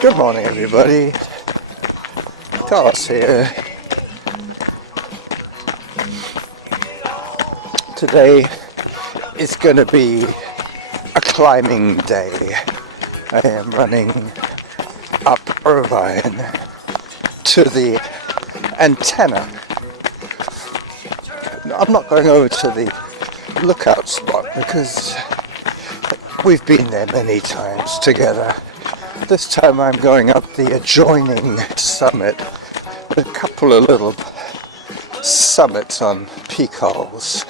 Good morning, everybody. Carlos here. Today is going to be a climbing day. I am running up Irvine to the antenna. I'm not going over to the lookout spot because we've been there many times together. This time I'm going up the adjoining summit, a couple of little summits on peak holes.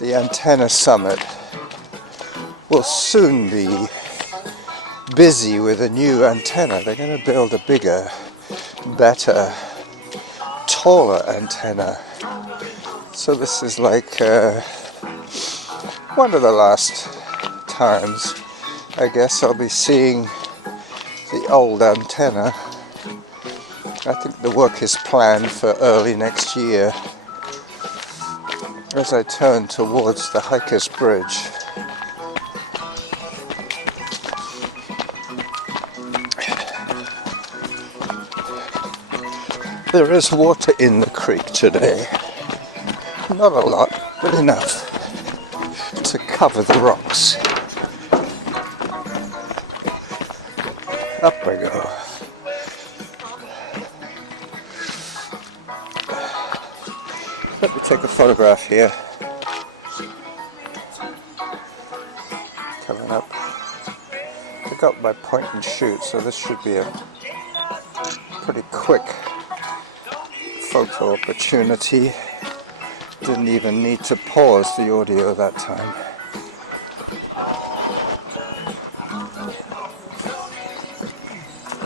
The antenna summit will soon be busy with a new antenna. They're going to build a bigger, better, taller antenna. So this is like one of the last times I guess I'll be seeing the old antenna. I think the work is planned for early next year as I turn towards the Hiker's Bridge. There is water in the creek today. Not a lot, but enough to cover the rocks. Up I go. Let me take a photograph here. Coming up. I got my point and shoot, so this should be a pretty quick photo opportunity. Didn't even need to pause the audio that time.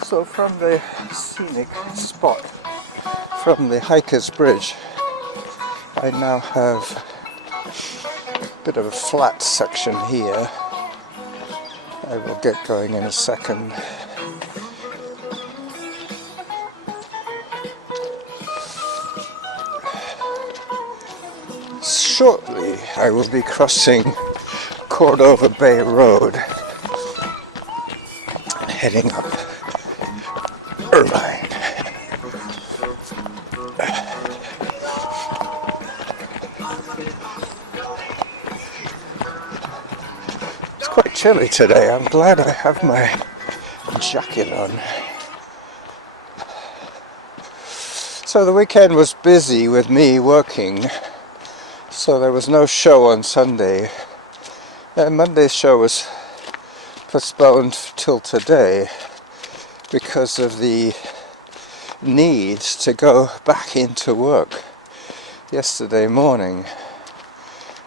So from the scenic spot, from the Hiker's Bridge, I now have a bit of a flat section here. I will get going in a second. Shortly I will be crossing Cordova Bay Road, heading up Irvine. It's quite chilly today. I'm glad I have my jacket on. So the weekend was busy with me working, so there was no show on Sunday. And Monday's show was postponed till today because of the need to go back into work. Yesterday morning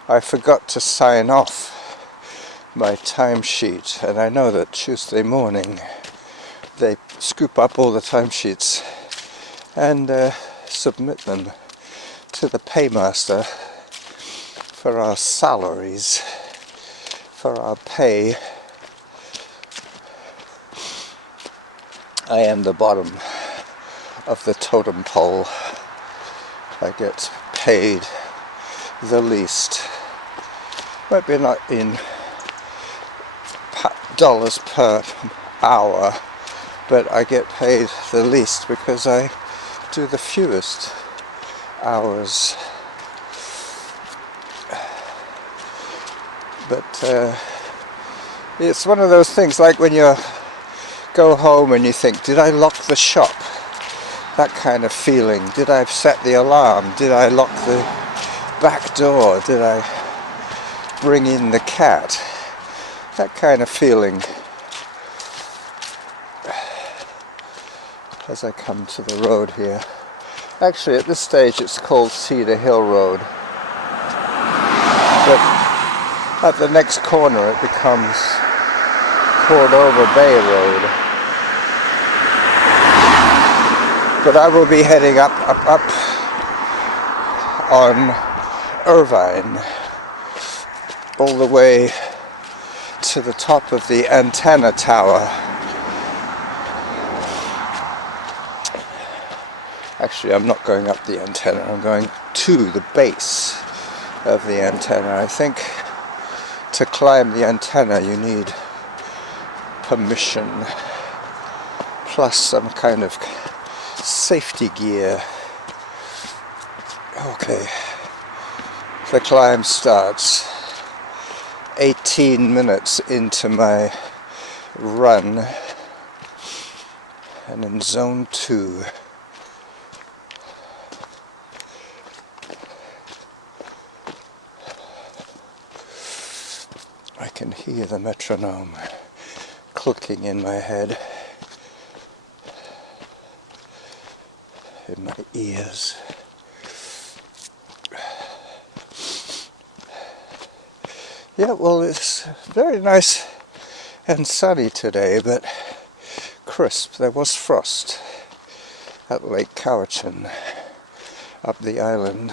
I forgot to sign off my timesheet, and I know that Tuesday morning they scoop up all the timesheets and submit them to the paymaster for our salaries, for our pay. I am the bottom of the totem pole. I get paid the least. Might be not in dollars per hour, but I get paid the least because I do the fewest hours. But it's one of those things like when you go home and you think, did I lock the shop? That kind of feeling. Did I set the alarm? Did I lock the back door? Did I bring in the cat? That kind of feeling as I come to the road here. Actually, at this stage it's called Cedar Hill Road, but at the next corner it becomes Cordova Bay Road. But I will be heading up on Irvine all the way to the top of the antenna tower. Actually, I'm not going up the antenna, I'm going to the base of the antenna. I think to climb the antenna you need permission plus some kind of safety gear. Okay, the climb starts 18 minutes into my run, and in zone 2. I can hear the metronome clicking in my head, in my ears. Yeah, well, it's very nice and sunny today, but crisp. There was frost at Lake Cowichan up the island.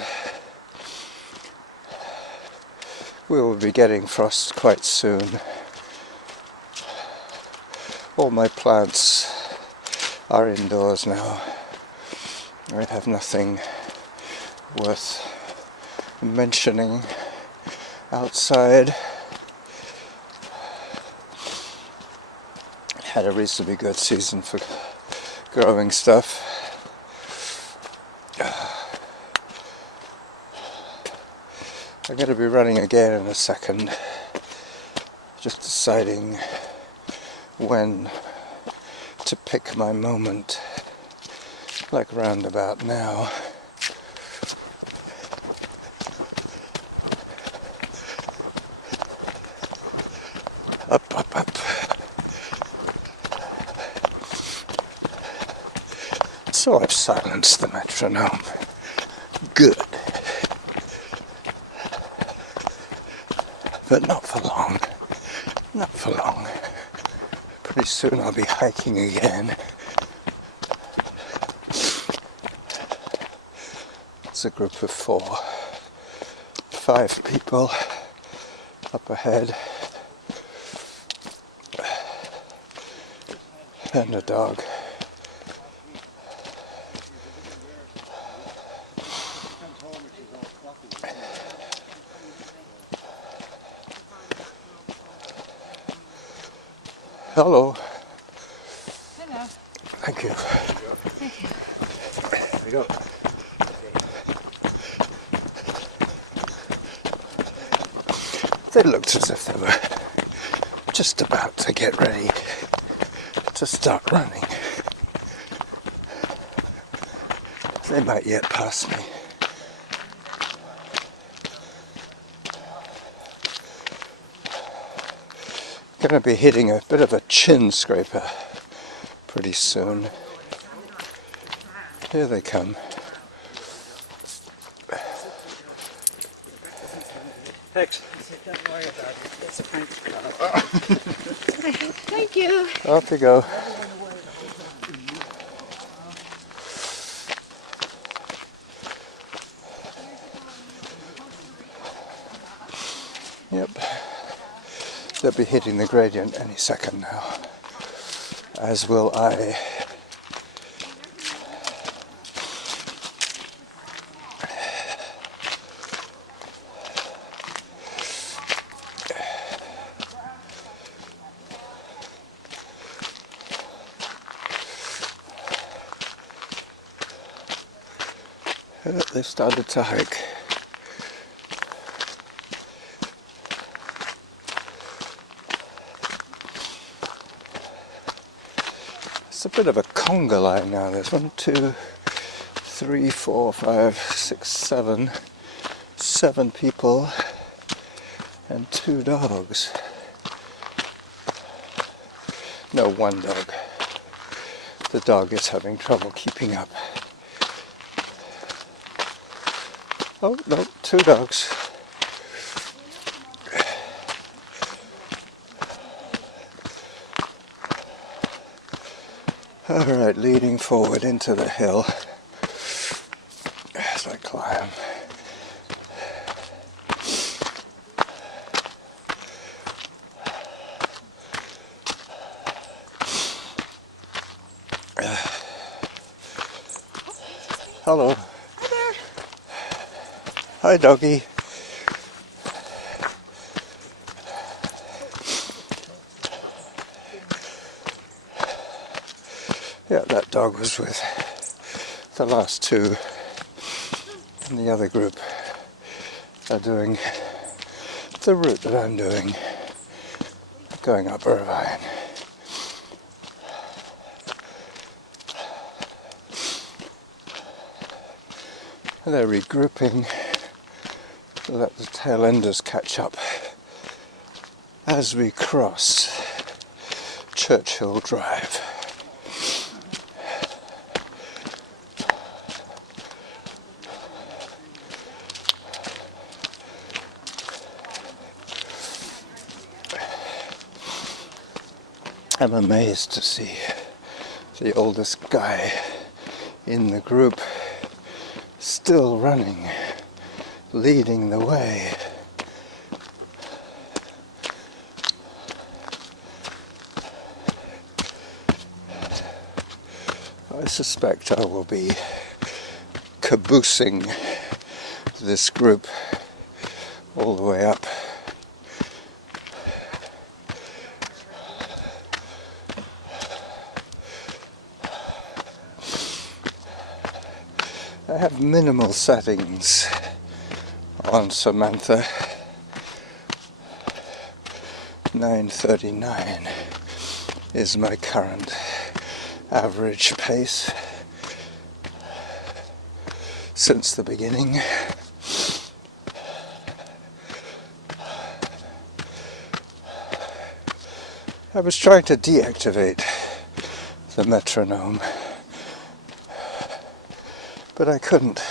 We will be getting frost quite soon. All my plants are indoors now. I have nothing worth mentioning outside. Had a reasonably good season for growing stuff. I'm going to be running again in a second, just deciding when to pick my moment, like round about now. Up, up, up. So I've silenced the metronome. Good. But not for long. Not for long. Pretty soon I'll be hiking again. It's a group of 5 people up ahead. And a dog. Hello. Hello. Thank you. Thank you. There you go. They looked as if they were just about to get ready to start running. They might yet pass me. Going to be hitting a bit of a chin scraper pretty soon. Here they come. Thanks. Don't worry about it. That's a French car. Thank you. Off you go. Yep. They'll be hitting the gradient any second now, as will I. They've started to hike. It's a bit of a conga line now. There's 1, 2, 3, 4, 5, 6, 7 people and 2 dogs. No, 1 dog. The dog is having trouble keeping up. Oh, no, 2 dogs. Alright, leading forward into the hill as I climb. Hello. Hi there. Hi, doggy. Yeah, that dog was with the last two, and the other group are doing the route that I'm doing, going up Irvine. And they're regrouping to let the tail enders catch up as we cross Churchill Drive. I'm amazed to see the oldest guy in the group still running, leading the way. I suspect I will be caboosing this group all the way up. I have minimal settings on Samantha. 9:39 is my current average pace since the beginning. I was trying to deactivate the metronome, but I couldn't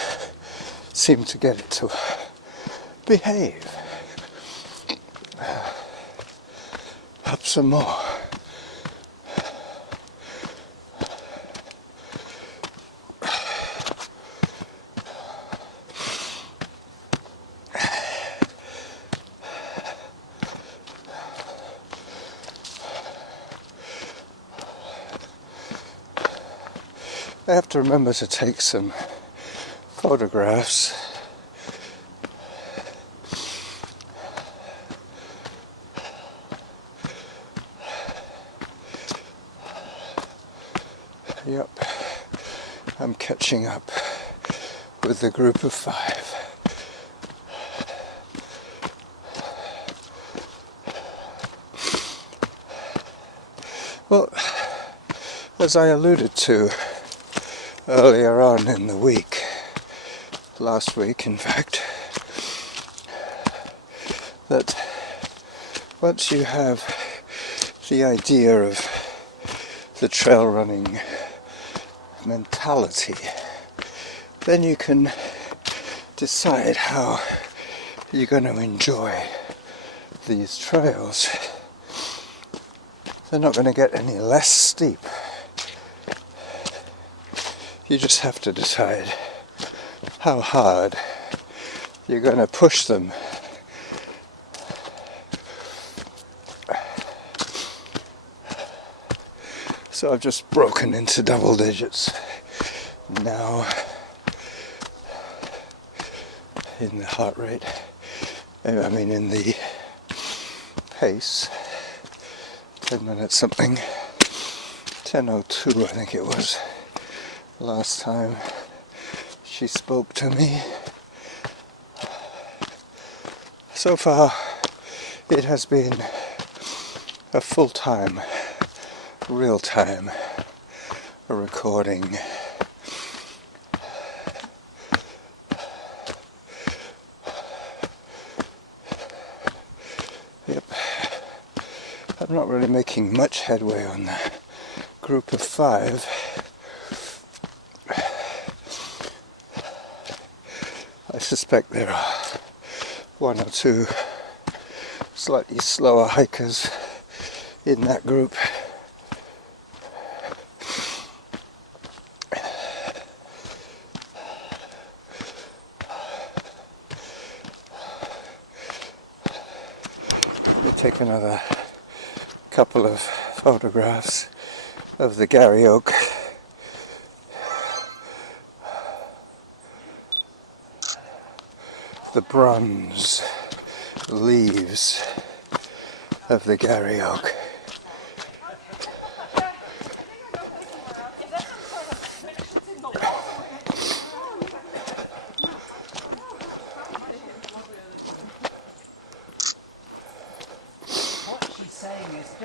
seem to get it to behave. Up some more. I have to remember to take some photographs. Yep, I'm catching up with the group of 5. Well, as I alluded to earlier on in the week, last week in fact, that once you have the idea of the trail running mentality, then you can decide how you're going to enjoy these trails. They're not going to get any less steep. You just have to decide how hard you're going to push them. So I've just broken into double digits now in the heart rate, I mean in the pace. 10 minutes something, 10:02 I think it was last time she spoke to me. So far it has been a full-time, real-time recording. Yep, I'm not really making much headway on the group of 5. I suspect there are 1 or 2 slightly slower hikers in that group. Let me take another couple of photographs of the Gary Oak. The bronze leaves of the Gary Oak.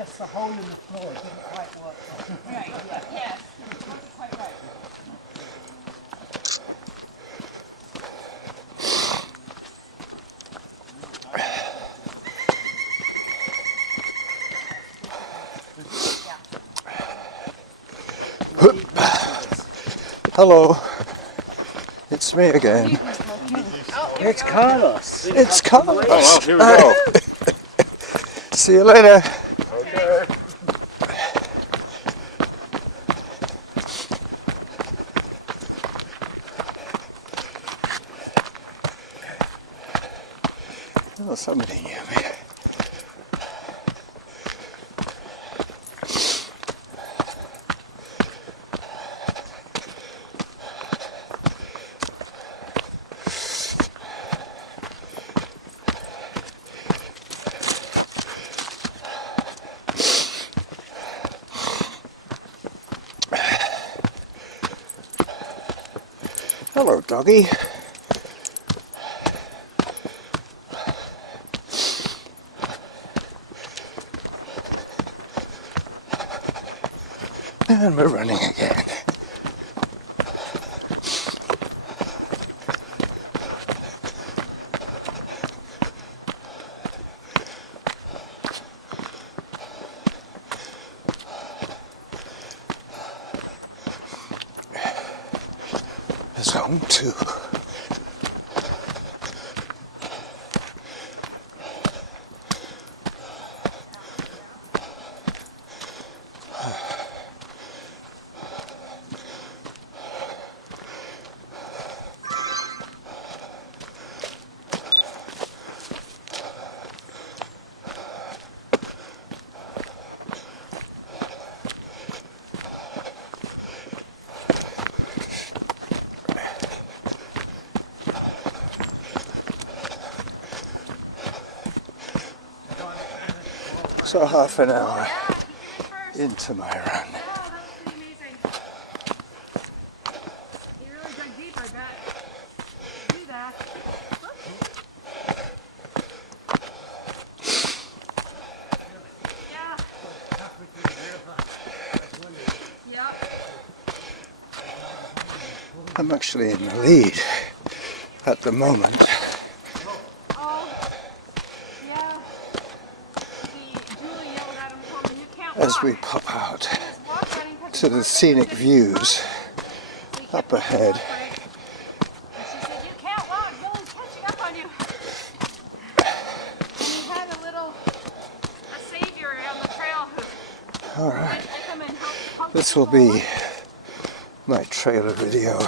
guess the hole in the floor didn't quite work. Right, yeah, yes. Wasn't quite right. Hello, it's me again. It's Carlos. It's Carlos. Oh, well, here we go. See you later. Okay. Oh, somebody knew me. Hello, doggy. And we're running again. Zone 2. So half an hour into my run. Oh, that was pretty amazing. You really dug deep, I bet. Do that. Yeah. Yep. I'm actually in the lead at the moment Oh. Yeah. Julie yelled at him, told him, you can't as walk. we pop out Just walk, running, touch to the the walk, scenic touch the views walk. So he kept up walking, ahead. walk, right? And she said, you can't walk, Billy's catching up on you. And he had a savior on the trail who All right, went with him and helped pump this people will be up. my trailer video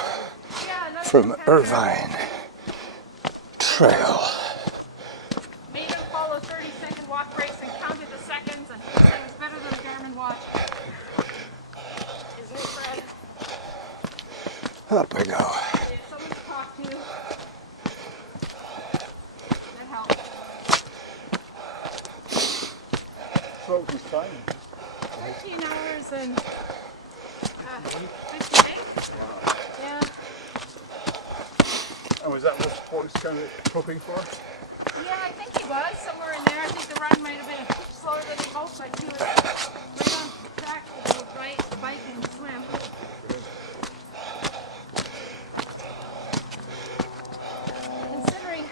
Yeah, another from contender. Irvine Trail. Made him follow 30-second walk breaks and counted the seconds, and he said it was better than a Garmin watch. Isn't it, Fred? Up we go. If someone to talk to, that helps. So it was time. 13 hours and 50 days? Yeah. And was that what Paul was kind of hoping for? Yeah, I think he was somewhere in there. I think the run might have been a bit slower than he hoped, but he was right on track with the bike and swim. Considering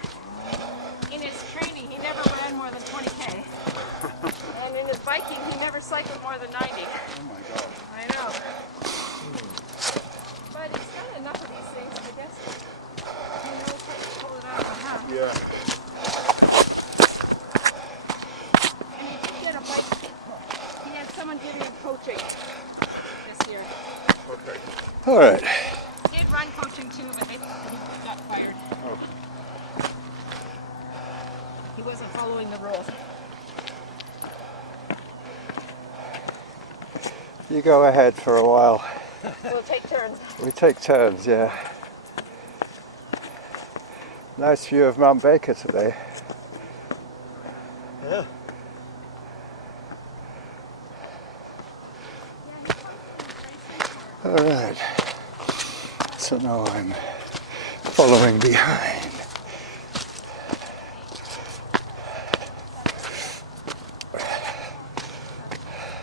in his training he never ran more than 20K. And in his biking he never cycled more than 90. Oh my God. I know. But he's done enough of these things, I guess. He knows how to pull it out of the house. Yeah. And he did get a bike. He had someone give him coaching this year. Okay. All right, He did run coaching too, but he got fired. Oh. He wasn't following the rules. you go ahead for a while. We'll take turns. We take turns, yeah. Nice view of Mount Baker today. Yeah. All right, so now I'm following behind.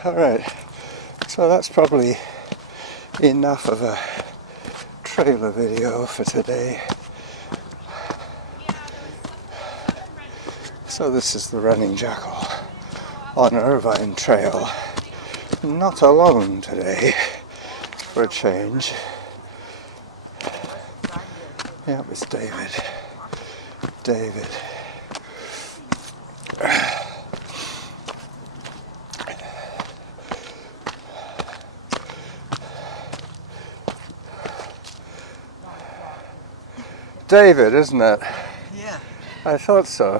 Alright, so that's probably enough of a trailer video for today. So this is the running jackal on Irvine Trail. Not alone today, for a change. Yeah, it's David. David. David, isn't it? Yeah. I thought so.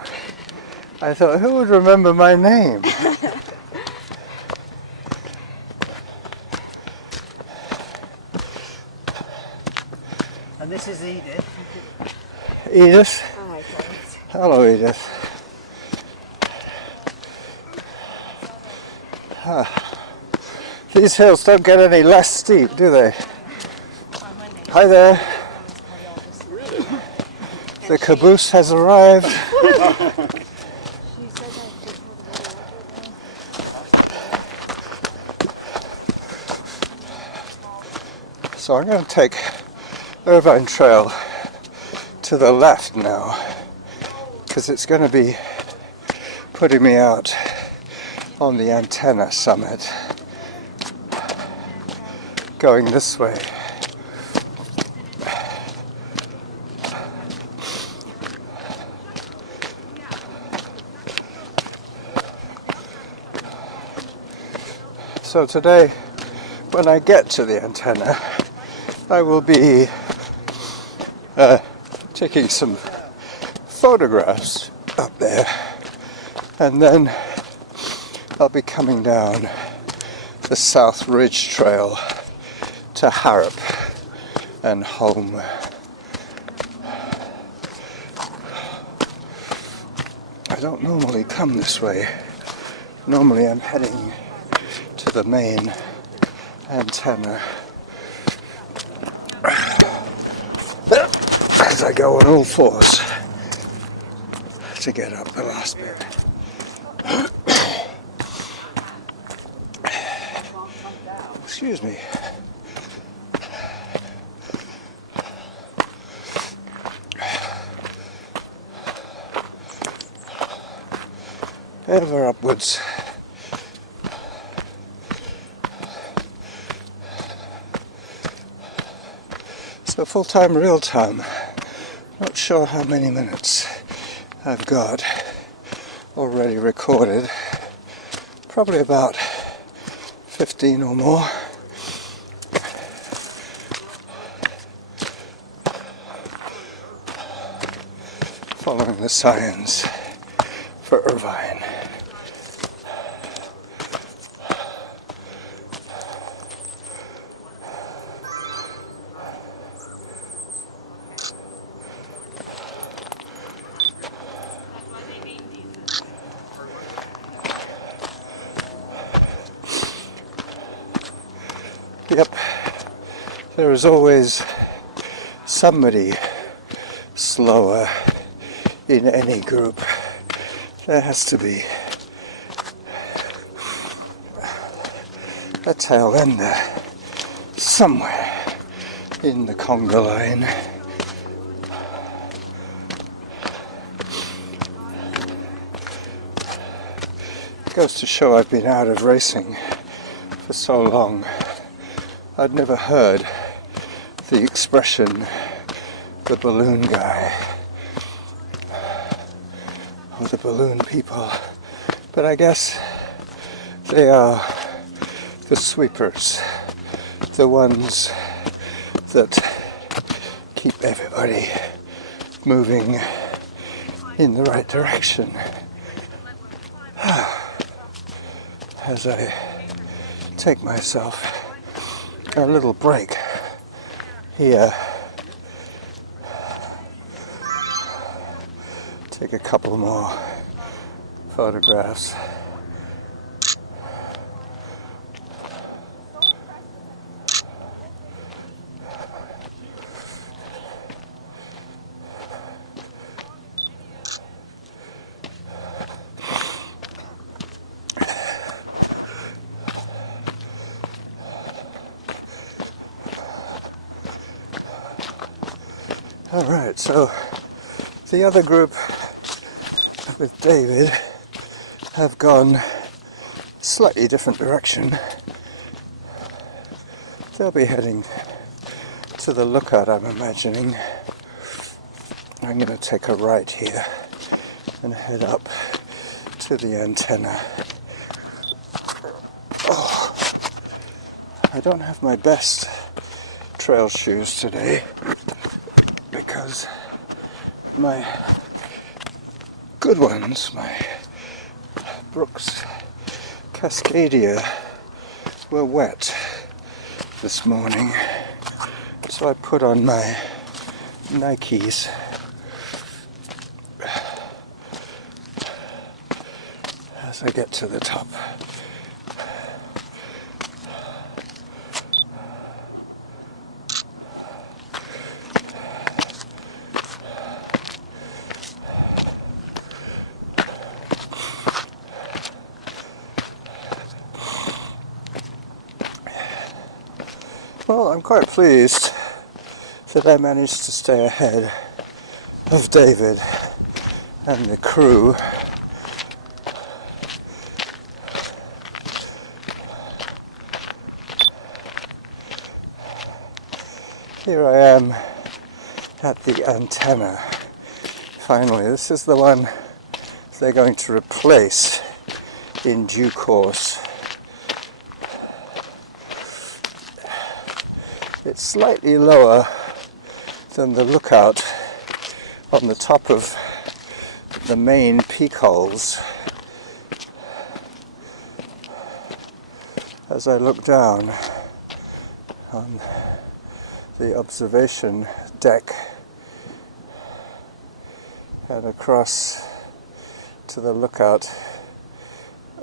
I thought, who would remember my name? And this is Edith. Edith? Hi, thanks. Hello, Edith. These hills don't get any less steep, do they? Hi there. The caboose has arrived. So I'm going to take Irvine Trail to the left now, because it's going to be putting me out on the antenna summit, going this way. So today, when I get to the antenna, I will be taking some photographs up there, and then I'll be coming down the South Ridge Trail to Harrop and home. I don't normally come this way. Normally I'm heading to the main antenna as I go on all fours to get up the last bit. Excuse me. Ever upwards. So full-time, real-time. Not sure how many minutes I've got already recorded. Probably about 15 or more. Following the signs for Irvine. Yep, there is always somebody slower in any group. There has to be a tail ender somewhere in the conga line. Goes to show I've been out of racing for so long. I'd never heard the expression the balloon guy or the balloon people, but I guess they are the sweepers, the ones that keep everybody moving in the right direction. As I take myself a little break here, take a couple more photographs. Alright, so the other group with David have gone slightly different direction. They'll be heading to the lookout, I'm imagining. I'm going to take a right here and head up to the antenna. Oh, I don't have my best trail shoes today because my good ones, my Brooks Cascadia, were wet this morning, so I put on my Nikes. As I get to the top. Well, I'm quite pleased that I managed to stay ahead of David and the crew. Here I am at the antenna. Finally, this is the one they're going to replace in due course. It's slightly lower than the lookout on the top of the main peak holes. As I look down on the observation deck and across to the lookout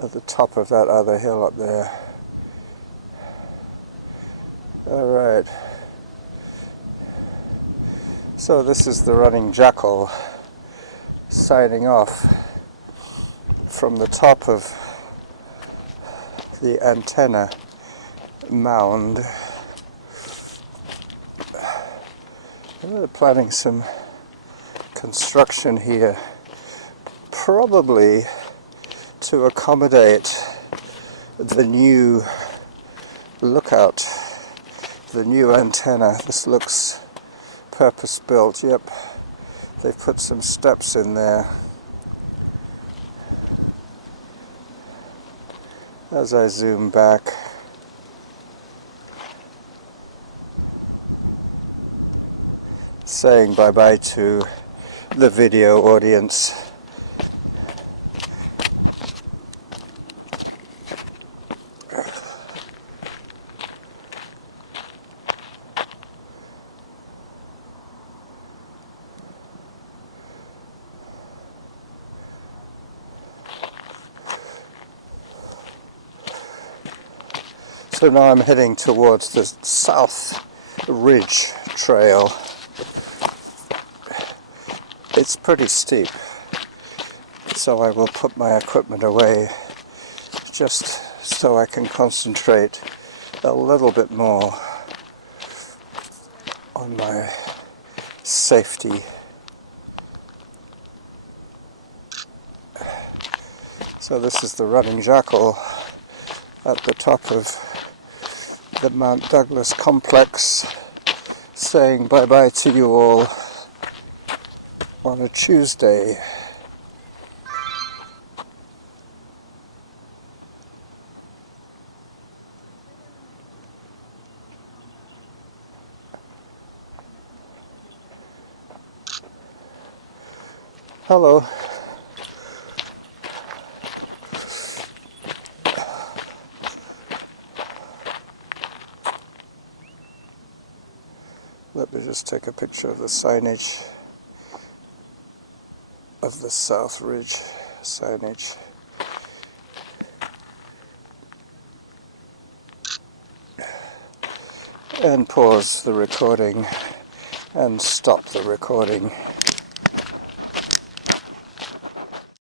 at the top of that other hill up there. Alright, so this is the running jackal signing off from the top of the antenna mound. We're planning some construction here, probably to accommodate the new lookout, the new antenna. This looks purpose-built. Yep, they've put some steps in there. As I zoom back, saying bye-bye to the video audience. So now I'm heading towards the South Ridge Trail. It's pretty steep, so I will put my equipment away just so I can concentrate a little bit more on my safety. So this is the running jackal at the top of the Mount Douglas complex, saying bye-bye to you all on a Tuesday. Hello. Let me just take a picture of the signage of the South Ridge signage. And pause the recording and stop the recording.